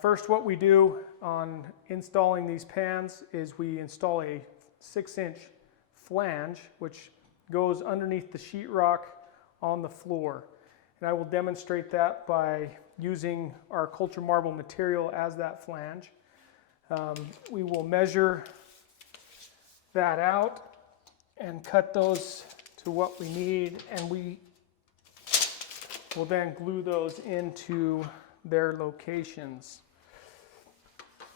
First, what we do on installing these pans is we install a 6-inch flange which goes underneath the sheetrock on the floor. And I will demonstrate that by using our culture marble material as that flange. We will measure that out and cut those to what we need, and we will then glue those into their locations.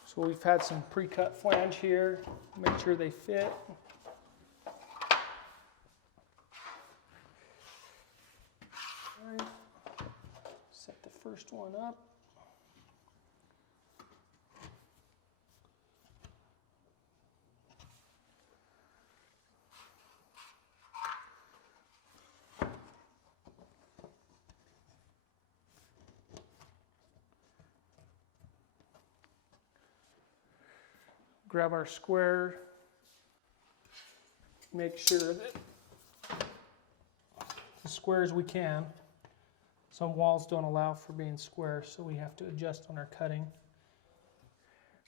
So we've had some pre-cut flange here, make sure they fit. All right. Set the first one up. Grab our square, make sure that as square as we can. Some walls don't allow for being square, so we have to adjust on our cutting.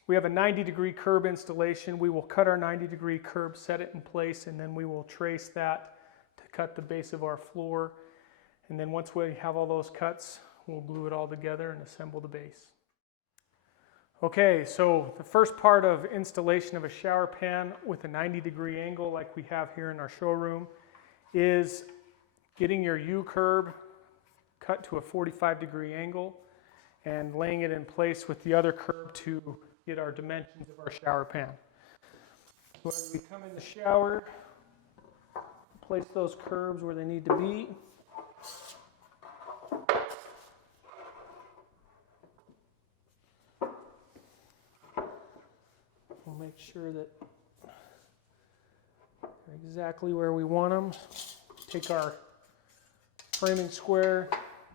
We have a 90-degree curb installation. We will cut our 90-degree curb, set it in place, and then we will trace that to cut the base of our floor. And then once we have all those cuts, we'll glue it all together and assemble the base. Okay, so the first part of installation of a shower pan with a 90-degree angle like we have here in our showroom is getting your U-curb cut to a 45-degree angle and laying it in place with the other curb to get our dimensions of our shower pan. So as we come in the shower, place those curbs where they need to be. We'll make sure that they're exactly where we want them. Take our framing square,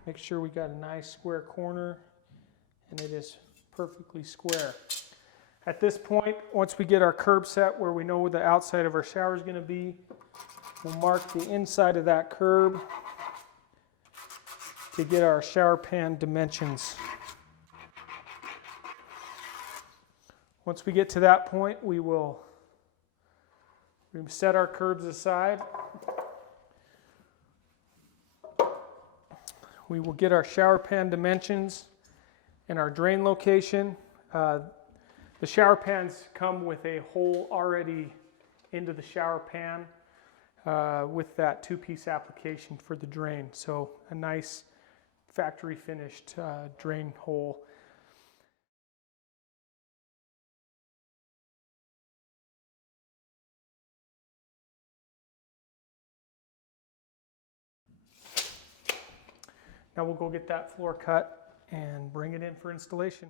make sure we got a nice square corner, and it is perfectly square. At this point, once we get our curb set where we know where the outside of our shower is going to be, we'll mark the inside of that curb to get our shower pan dimensions. Once we get to that point, we will set our curbs aside. We will get our shower pan dimensions and our drain location. The shower pans come with a hole already into the shower pan with that 2-piece application for the drain. So a nice factory finished drain hole. Now we'll go get that floor cut and bring it in for installation.